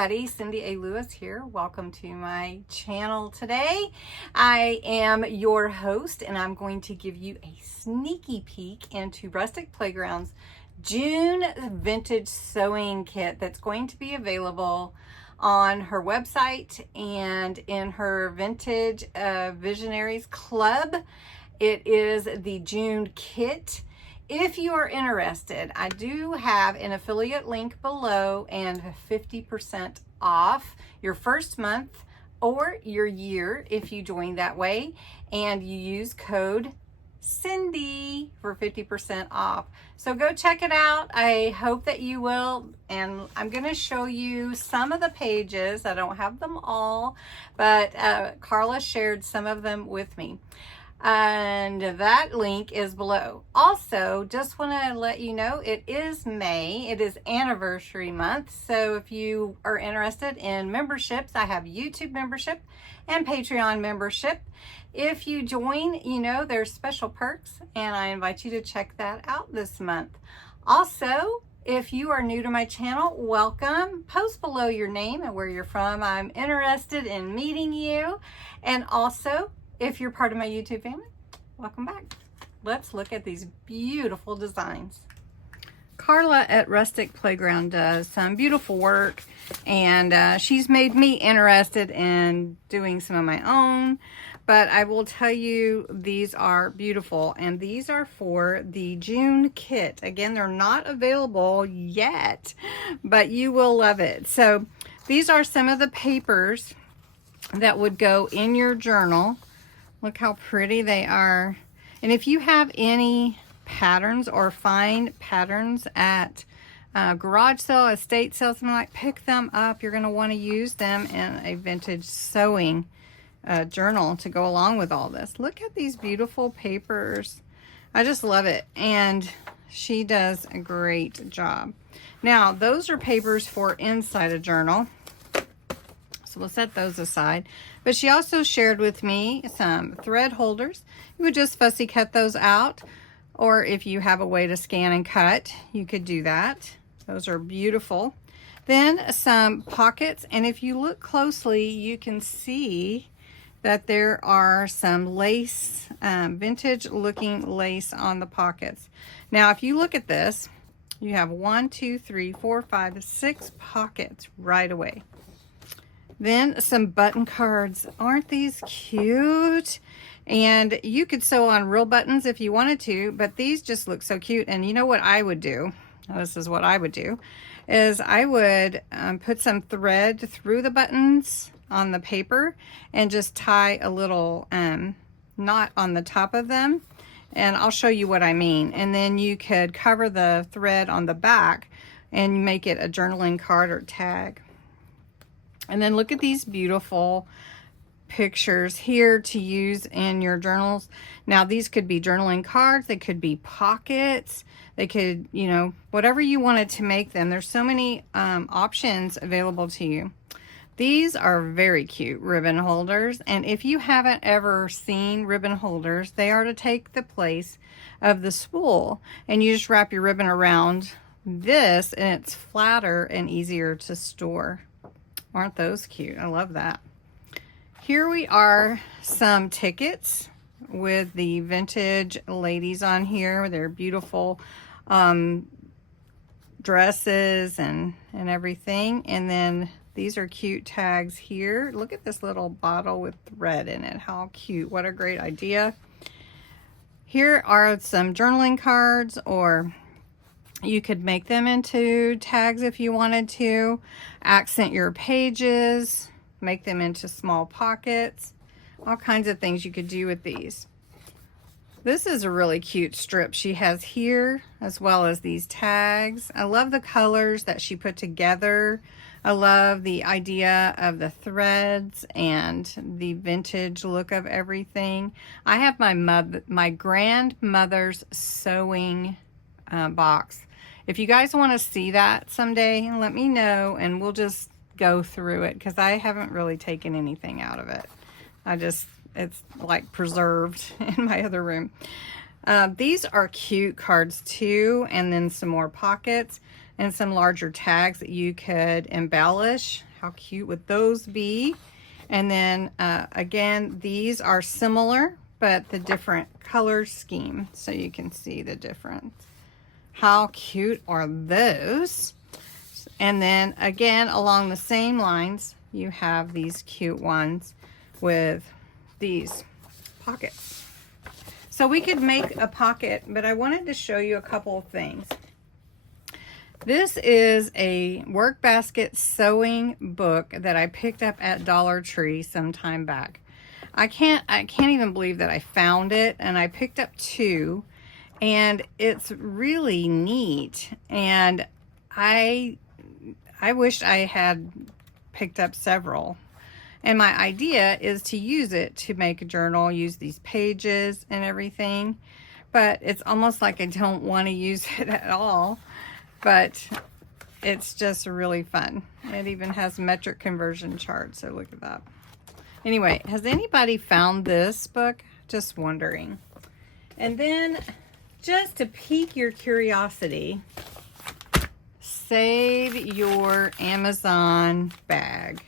everybody, Cindy A. Lewis here. Welcome to my channel today. I am your host and I'm going to give you a sneaky peek into Rustic Playground's June vintage sewing kit that's going to be available on her website and in her Vintage Visionaries Club. It is the June kit. If you are interested, I do have an affiliate link below and 50% off your first month or your year if you join that way and you use code Cindy for 50% off. So go check it out. I hope that you will. And I'm going to show you some of the pages. I don't have them all, but Carla shared some of them with me. And that link is below. Also, just want to let you know it is May. It is anniversary month. So if you are interested in memberships, I have YouTube membership and Patreon membership. If you join, you know there's special perks and I invite you to check that out this month. Also, if you are new to my channel, welcome. Post below your name and where you're from. I'm interested in meeting you. And also, if you're part of my YouTube family, welcome back. Let's look at these beautiful designs. Carla at Rustic Playground does some beautiful work, and she's made me interested in doing some of my own, but I will tell you these are beautiful, and these are for the June kit. Again, they're not available yet, but you will love it. So these are some of the papers that would go in your journal. Look how pretty they are. And if you have any patterns or find patterns at garage sale, estate sale, something like, pick them up. You're going to want to use them in a vintage sewing journal to go along with all this. Look at these beautiful papers. I just love it. And she does a great job. Now, those are papers for inside a journal. So we'll set those aside. But she also shared with me some thread holders. You would just fussy cut those out. Or if you have a way to scan and cut, you could do that. Those are beautiful. Then some pockets. And if you look closely, you can see that there are some lace, vintage looking lace on the pockets. Now, if you look at this, you have 1, 2, 3, 4, 5, 6 pockets right away. Then some button cards. Aren't these cute? And you could sew on real buttons if you wanted to, but these just look so cute. And you know what I would do? This is what I would do, is I would put some thread through the buttons on the paper and just tie a little knot on the top of them. And I'll show you what I mean. And then you could cover the thread on the back and make it a journaling card or tag. And then look at these beautiful pictures here to use in your journals. Now, these could be journaling cards. They could be pockets. They could, you know, whatever you wanted to make them. There's so many options available to you. These are very cute ribbon holders. And if you haven't ever seen ribbon holders, they are to take the place of the spool. And you just wrap your ribbon around this and it's flatter and easier to store. Aren't those cute? I love that. Here we are, some tickets with the vintage ladies on here. They're beautiful dresses and everything. And then these are cute tags here. Look at this little bottle with thread in it. How cute. What a great idea. Here are some journaling cards, or you could make them into tags if you wanted to. Accent your pages, make them into small pockets. All kinds of things you could do with these. This is a really cute strip she has here, as well as these tags. I love the colors that she put together. I love the idea of the threads and the vintage look of everything. I have my grandmother's sewing box. If you guys want to see that someday, let me know and we'll just go through it, because I haven't really taken anything out of it. It's like preserved in my other room. These are cute cards too, and then some more pockets and some larger tags that you could embellish How cute would those be? And then again, these are similar, but the different color scheme, so you can see the difference. How cute are those? And then again, along the same lines, you have these cute ones with these pockets. So we could make a pocket, but I wanted to show you a couple of things. This is a work basket sewing book that I picked up at Dollar Tree some time back. I can't even believe that I found it, and I picked up two, and it's really neat. And I wished I had picked up several. And my idea is to use it to make a journal, use these pages and everything. But it's almost like I don't want to use it at all. But it's just really fun. It even has metric conversion charts, so look at that. Anyway, has anybody found this book? Just wondering. And then, just to pique your curiosity, save your Amazon bag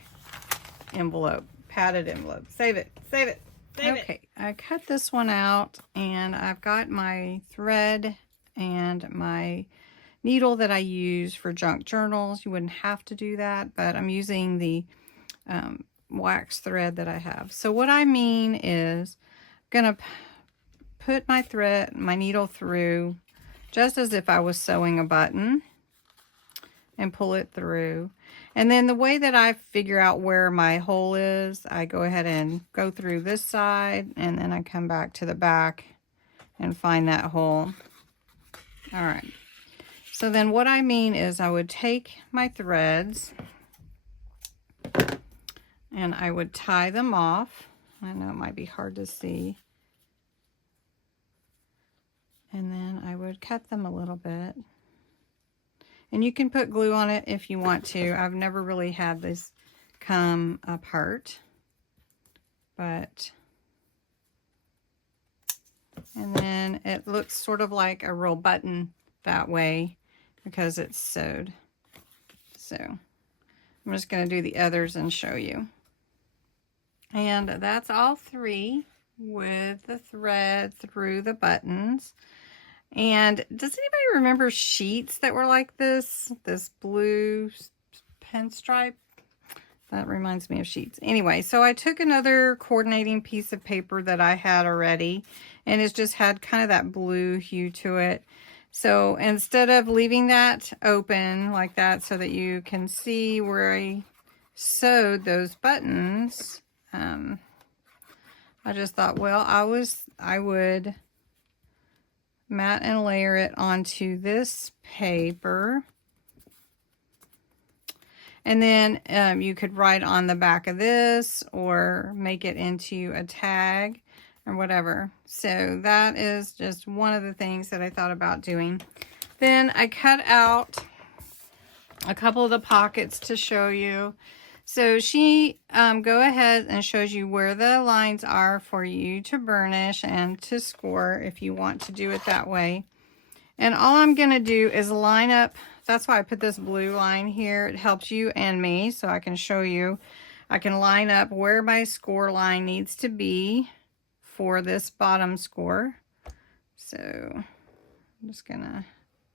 envelope, padded envelope. Save it, save it, save it. Okay, I cut this one out, and I've got my thread and my needle that I use for junk journals. You wouldn't have to do that, but I'm using the wax thread that I have. So what I mean is I'm gonna put my thread, my needle through just as if I was sewing a button and pull it through. And then the way that I figure out where my hole is, I go ahead and go through this side, and then I come back to the back and find that hole. All right. So then what I mean is I would take my threads and I would tie them off. I know it might be hard to see. And then I would cut them a little bit. And you can put glue on it if you want to. I've never really had this come apart. But, and then it looks sort of like a real button that way, because it's sewed. So I'm just going to do the others and show you. And that's all three with the thread through the buttons. And does anybody remember sheets that were like this blue pinstripe? That reminds me of sheets. Anyway, so I took another coordinating piece of paper that I had already, and it's just had kind of that blue hue to it. So instead of leaving that open like that so that you can see where I sewed those buttons, I just thought, well, I would mat and layer it onto this paper. And then you could write on the back of this or make it into a tag or whatever. So that is just one of the things that I thought about doing. Then I cut out a couple of the pockets to show you. So she go ahead and shows you where the lines are for you to burnish and to score if you want to do it that way. And all I'm going to do is line up. That's why I put this blue line here. It helps you and me, so I can show you. I can line up where my score line needs to be for this bottom score. So I'm just going to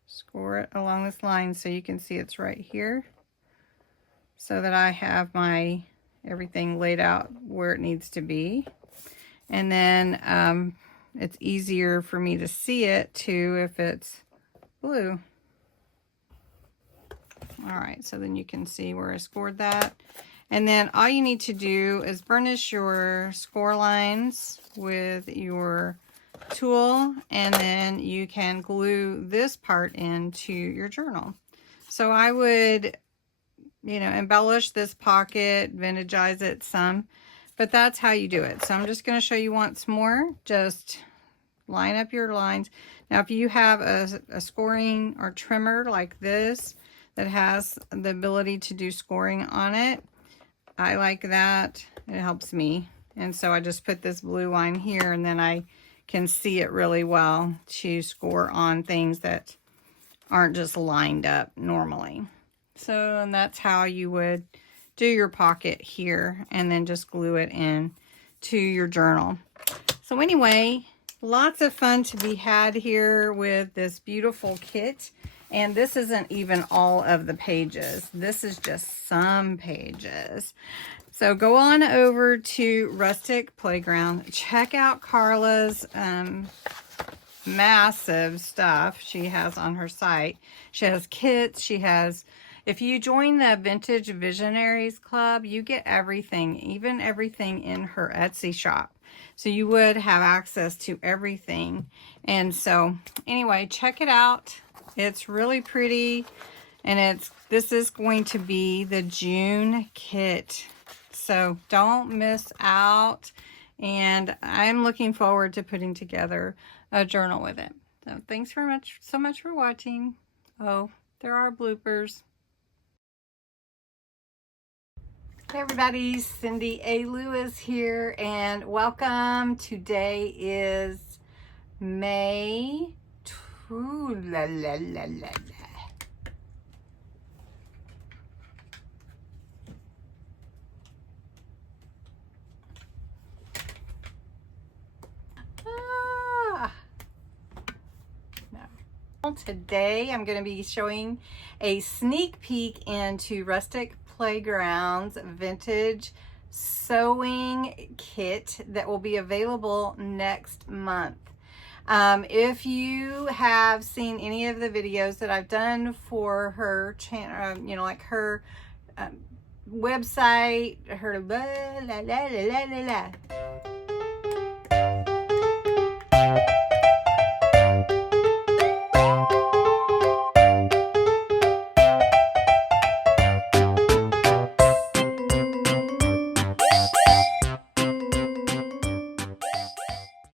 score it along this line so you can see it's right here, so that I have my everything laid out where it needs to be. And then it's easier for me to see it too if it's blue. All right, so then you can see where I scored that. And then all you need to do is burnish your score lines with your tool, and then you can glue this part into your journal. So I would, you know, embellish this pocket, vintagize it some, but that's how you do it. So I'm just going to show you once more. Just line up your lines. Now, if you have a scoring or trimmer like this that has the ability to do scoring on it, I like that. It helps me. And so I just put this blue line here, and then I can see it really well to score on things that aren't just lined up normally. So, and that's how you would do your pocket here and then just glue it in to your journal. So anyway, lots of fun to be had here with this beautiful kit. And this isn't even all of the pages. This is just some pages. So go on over to Rustic Playground. Check out Carla's massive stuff she has on her site. She has kits. She has, if you join the Vintage Visionaries Club, you get everything, even everything in her Etsy shop. So you would have access to everything. And so anyway, check it out. It's really pretty. And this is going to be the June kit. So don't miss out. And I'm looking forward to putting together a journal with it. So thanks so much for watching. Oh, there are bloopers. Hey everybody, Cindy A. Lewis here, and welcome. Today is May. Today I'm going to be showing a sneak peek into Rustic Playground's vintage sewing kit that will be available next month. If you have seen any of the videos that I've done for her channel, you know, like her website, her